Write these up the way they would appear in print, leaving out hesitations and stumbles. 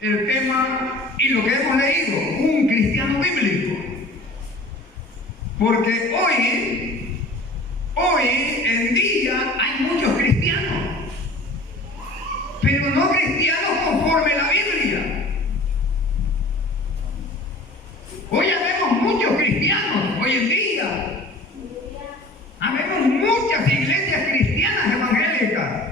el tema y lo que hemos leído, un cristiano bíblico. Porque hoy en día hay muchos cristianos, pero no cristianos conforme a la Biblia. Hoy habemos muchos cristianos, hoy en día. Habemos muchas iglesias cristianas evangélicas.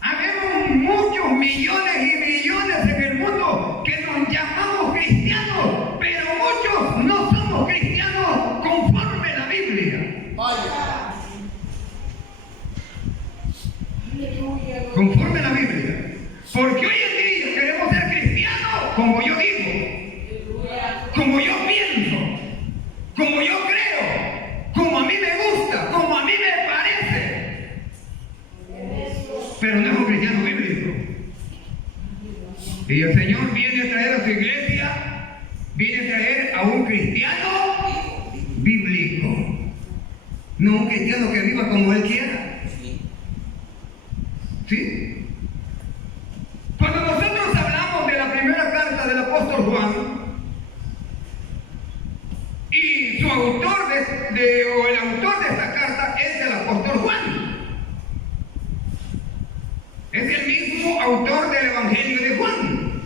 Habemos muchos millones y millones en el mundo que nos llamamos cristianos, pero muchos no somos cristianos conforme a la Biblia. Vaya. Conforme a la Biblia. Porque hoy en día queremos ser cristianos como yo digo, como yo pienso, como yo creo, como a mí me gusta, como a mí me parece. Pero no es un cristiano bíblico. Y el Señor viene a traer a su iglesia, viene a traer a un cristiano bíblico. No un cristiano que viva como él quiera. ¿Sí? Cuando nosotros hablamos de la primera carta del apóstol Juan, y su autor o el autor de esta carta es el apóstol Juan. Es el mismo autor del Evangelio de Juan.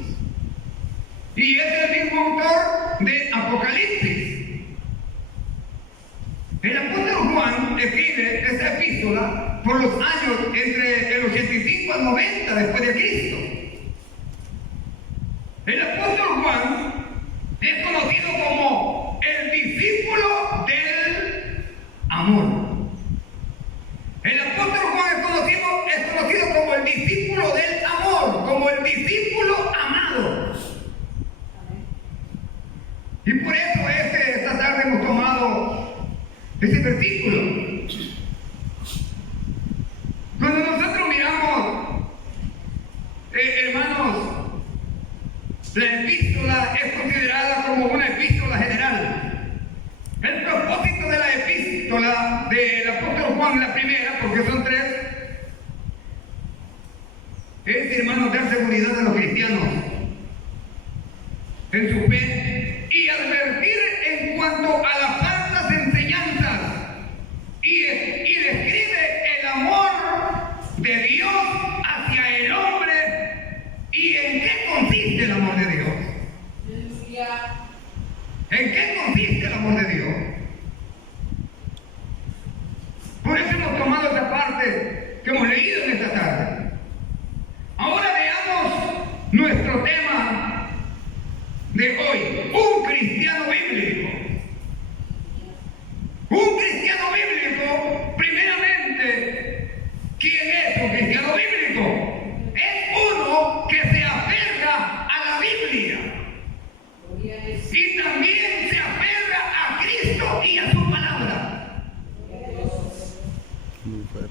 Y es el mismo autor de Apocalipsis. El apóstol Juan escribe esta epístola por los años entre el 85 al 90 después de Cristo. El apóstol Juan es conocido como el discípulo del amor. El apóstol Juan es conocido como el discípulo del amor, como el discípulo amado. Y por eso esta tarde hemos tomado ese versículo. Cuando nosotros miramos, hermanos, la epístola es considerada como una epístola general. El propósito de la epístola del apóstol Juan, la primera, porque son tres, es, hermanos, dar seguridad a los cristianos en su fe y advertir en cuanto a las falsas enseñanzas y describe el amor de Dios hacia el hombre y en qué consiste el amor de Dios. ¿En qué consiste el amor de Dios? Por eso hemos tomado esta parte que hemos leído en esta tarde. Ahora veamos nuestro tema de hoy, un cristiano bíblico. Un cristiano bíblico, primeramente, ¿quién es un cristiano bíblico? Es uno que se aferra a la Biblia y también se aferra a Cristo y a su palabra. Muy fuerte.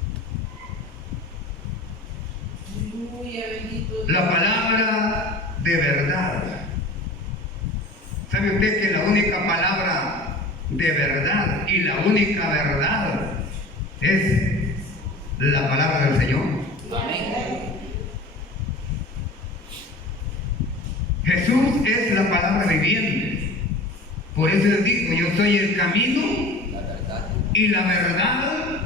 La palabra de verdad. ¿Sabe usted que la única palabra de verdad y la única verdad es la palabra del Señor? Jesús es la palabra viviente. Por eso les digo, yo soy el camino y la verdad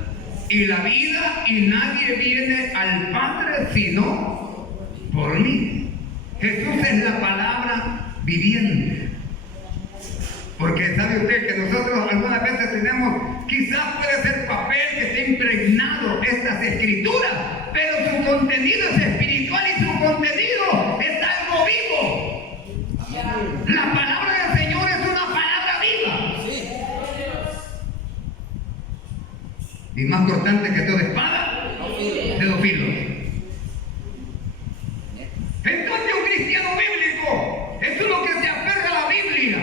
y la vida, y nadie viene al Padre sino por mí. Jesús es la palabra viviente. Porque sabe usted que nosotros algunas veces tenemos, quizás puede ser papel que esté impregnado estas escrituras, pero su contenido es espiritual y su contenido es algo vivo. La palabra del Señor es una palabra viva. Y más cortante que toda espada de dos filos. Entonces un cristiano bíblico es uno que se aferra a la Biblia,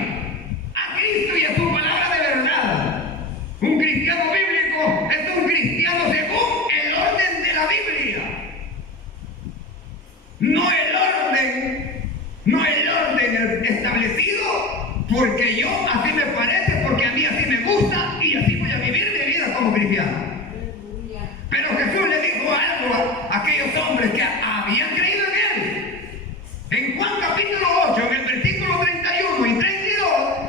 a Cristo y a su palabra de verdad. Un cristiano bíblico es un cristiano según el orden de la Biblia. No el orden establecido porque yo así me parece, porque a mí así me gusta y así voy a vivir mi vida como cristiano. Pero Jesús le dijo algo a aquellos hombres que habían creído en él. En Juan capítulo 8, en el versículo 31 y 32,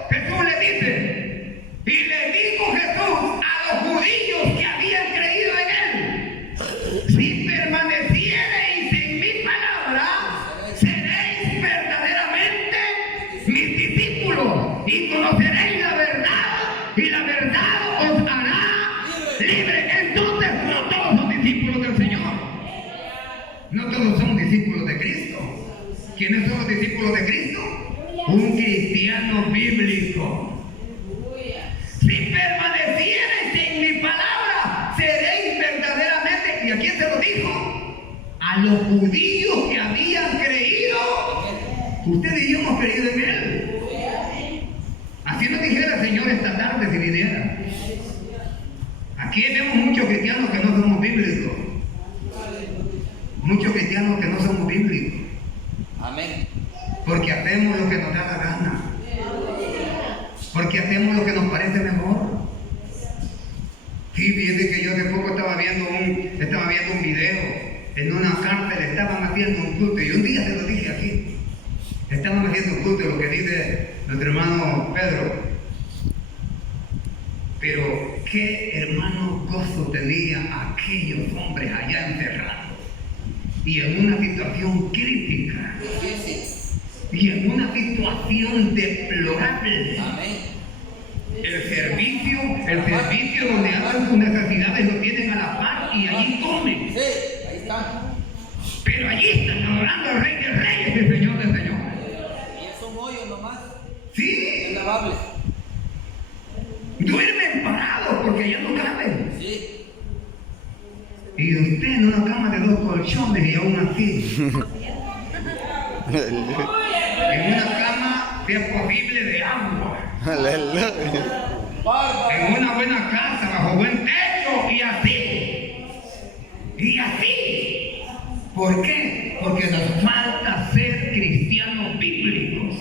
Jesús le dice, y le dijo Jesús a los judíos que habían creído en él, si permaneciereis en mi palabra, seréis verdaderamente mis discípulos y conoceréis la verdad, y la verdad os hará libre. Entonces no todos son discípulos del Señor, no todos son discípulos de Cristo. ¿Quiénes son los discípulos de Cristo? Un cristiano bíblico. Si permaneciereis en mi palabra, seréis verdaderamente, ¿y a quién se lo dijo? A los judíos que habían creído. Ustedes y yo hemos creído en él. Así nos dijera el Señor esta tarde si viniera. Aquí vemos muchos cristianos que no somos bíblicos. Muchos cristianos que no somos bíblicos. Amén. Porque hacemos lo que nos da la gana. Porque hacemos lo que nos parece mejor. Sí, fíjense que yo hace poco estaba viendo un video. En una cárcel estaban haciendo un culto. Y un día se lo dije aquí. Estaban haciendo un culto, lo que dice nuestro hermano Pedro. Pero qué hermano gozo tenía aquellos hombres allá encerrados. Y en una situación crítica. Y en una situación deplorable. Amén. El servicio donde hacen sus necesidades lo tienen a la par y allí comen. Sí, ahí están. Pero allí están adorando al Rey de Reyes, el Señor del Señor. Y es un hoyo nomás. Sí. Es lavable. Duermen parados porque ya no caben. Sí. Y usted en una cama de 2 colchones y aún así. En una cama, si es posible, de agua. En una buena casa, bajo buen techo y así. Y así. ¿Por qué? Porque nos falta ser cristianos bíblicos.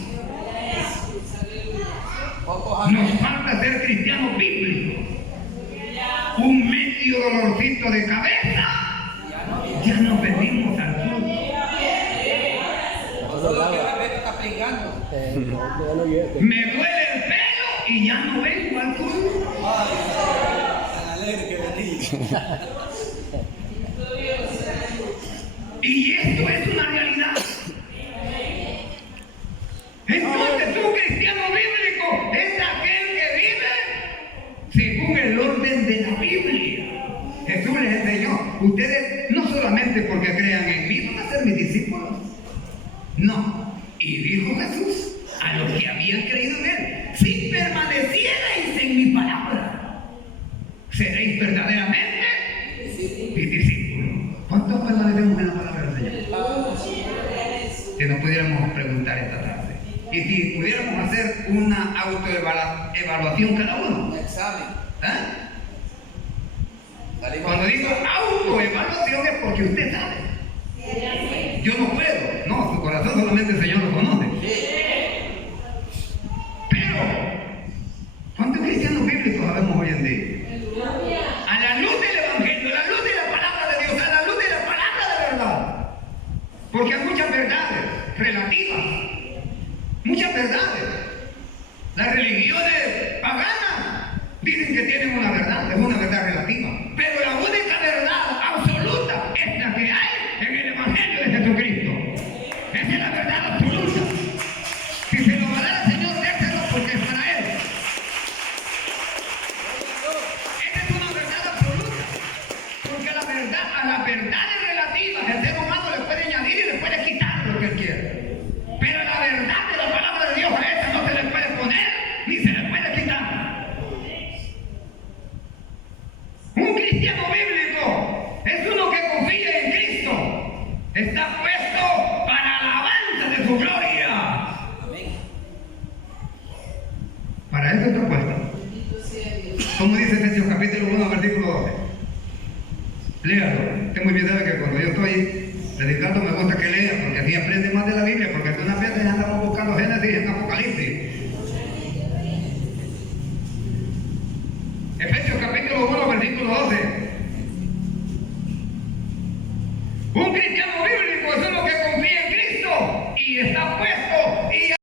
Nos falta ser cristianos bíblicos. Un medio dolorcito de cabeza, ya nos venimos al culto. Solo que la vez está pringando. Me duele el pelo y ya no vengo al culto. Tan alegre que venís. Y esto es una realidad. Entonces, un cristiano bíblico es aquel que vive según el orden de la Biblia. Jesús les enseñó, ustedes no solamente porque crean en mí van a ser mis discípulos. No. Y dijo Jesús a los que habían creído en él, si permanecierais en mi palabra, seréis verdaderamente mis discípulos. ¿Cuántos permanecemos en la palabra del Señor? Que nos pudiéramos preguntar esta tarde. Y si pudiéramos hacer una autoevaluación cada uno. Un examen. ¿Eh? Cuando digo autoevaluación es porque usted sabe. Yo no puedo. No, su corazón solamente el Señor lo conoce. Pero, ¿cuántos cristianos bíblicos sabemos hoy en día? A la luz del Evangelio, a la luz de la palabra de Dios, a la luz de la palabra de verdad. Porque hay muchas verdades relativas. Muchas verdades. Las religiones paganas dicen que tienen una verdad, es una verdad relativa. Pero la única verdad absoluta es la que hay en el Evangelio de Jesucristo. Esa es la verdad absoluta. Si se lo va a dar al Señor, déselo porque es para Él. Esa es una verdad absoluta. Porque a las verdades relativas el ser humano le puede añadir y le puede quitar lo que él quiere. Pero la verdad de la palabra de Dios a esa no se le puede poner ni se le puede quitar. Un cristiano bíblico es uno que confía en Cristo. Está puesto para alabanza de su gloria. Para eso está puesto. Como dice Efesios capítulo 1, versículo 12. Léalo. Usted muy bien sabe que cuando yo estoy predicando me gusta que lea, porque así aprende más de la Biblia, porque algunas veces andamos buscando Génesis en Apocalipsis. Efesios capítulo 1, versículo 12. Un cristiano bíblico es uno que confía en Cristo y está puesto y